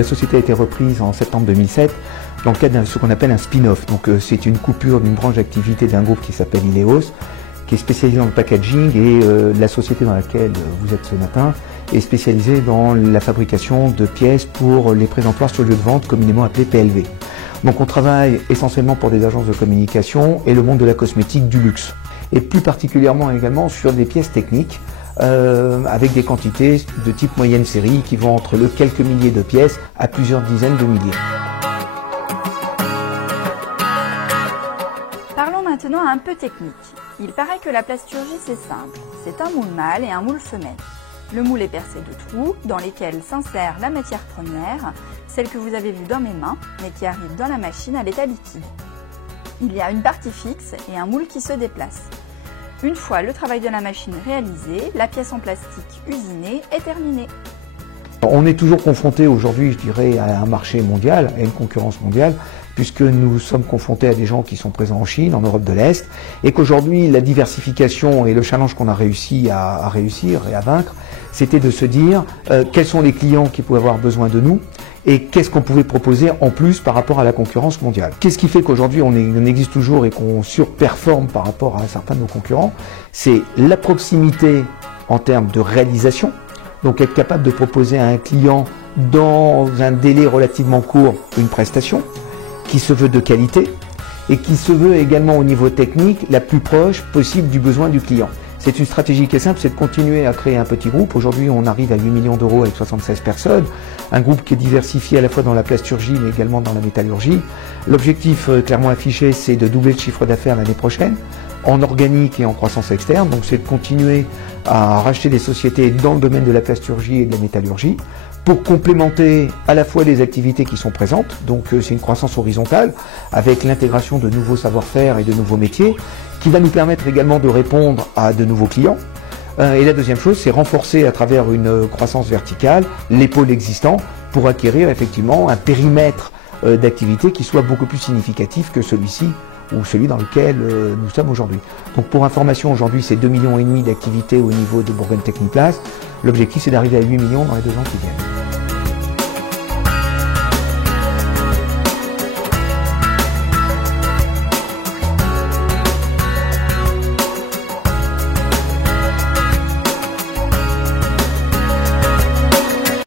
La société a été reprise en septembre 2007 dans le cadre de ce qu'on appelle un spin-off. Donc c'est une coupure d'une branche d'activité d'un groupe qui s'appelle Ileos, qui est spécialisé dans le packaging, et la société dans laquelle vous êtes ce matin est spécialisée dans la fabrication de pièces pour les présentoirs sur lieu de vente, communément appelés PLV. Donc on travaille essentiellement pour des agences de communication et le monde de la cosmétique, du luxe. Et plus particulièrement également sur des pièces techniques, avec des quantités de type moyenne série qui vont entre quelques milliers de pièces à plusieurs dizaines de milliers. Parlons maintenant un peu technique. Il paraît que la plasturgie c'est simple. C'est un moule mâle et un moule femelle. Le moule est percé de trous dans lesquels s'insère la matière première, celle que vous avez vue dans mes mains, mais qui arrive dans la machine à l'état liquide. Il y a une partie fixe et un moule qui se déplace. Une fois le travail de la machine réalisé, la pièce en plastique usinée est terminée. On est toujours confronté aujourd'hui, je dirais, à un marché mondial, à une concurrence mondiale, puisque nous sommes confrontés à des gens qui sont présents en Chine, en Europe de l'Est, et qu'aujourd'hui la diversification et le challenge qu'on a réussi à réussir et à vaincre, c'était de se dire quels sont les clients qui pouvaient avoir besoin de nous et qu'est-ce qu'on pouvait proposer en plus par rapport à la concurrence mondiale. Qu'est-ce qui fait qu'aujourd'hui on existe toujours et qu'on surperforme par rapport à certains de nos concurrents? C'est la proximité en termes de réalisation, donc être capable de proposer à un client dans un délai relativement court une prestation qui se veut de qualité et qui se veut également au niveau technique la plus proche possible du besoin du client. C'est une stratégie qui est simple, c'est de continuer à créer un petit groupe. Aujourd'hui, on arrive à 8 millions d'euros avec 76 personnes. Un groupe qui est diversifié à la fois dans la plasturgie, mais également dans la métallurgie. L'objectif clairement affiché, c'est de doubler le chiffre d'affaires l'année prochaine, en organique et en croissance externe. Donc c'est de continuer à racheter des sociétés dans le domaine de la plasturgie et de la métallurgie, pour complémenter à la fois les activités qui sont présentes. Donc c'est une croissance horizontale, avec l'intégration de nouveaux savoir-faire et de nouveaux métiers, qui va nous permettre également de répondre à de nouveaux clients. Et la deuxième chose, c'est renforcer à travers une croissance verticale les pôles existants pour acquérir effectivement un périmètre d'activité qui soit beaucoup plus significatif que celui-ci ou celui dans lequel nous sommes aujourd'hui. Donc pour information, aujourd'hui c'est 2,5 millions d'activités au niveau de Bourgogne Techniplas. L'objectif c'est d'arriver à 8 millions dans les 2 ans qui viennent.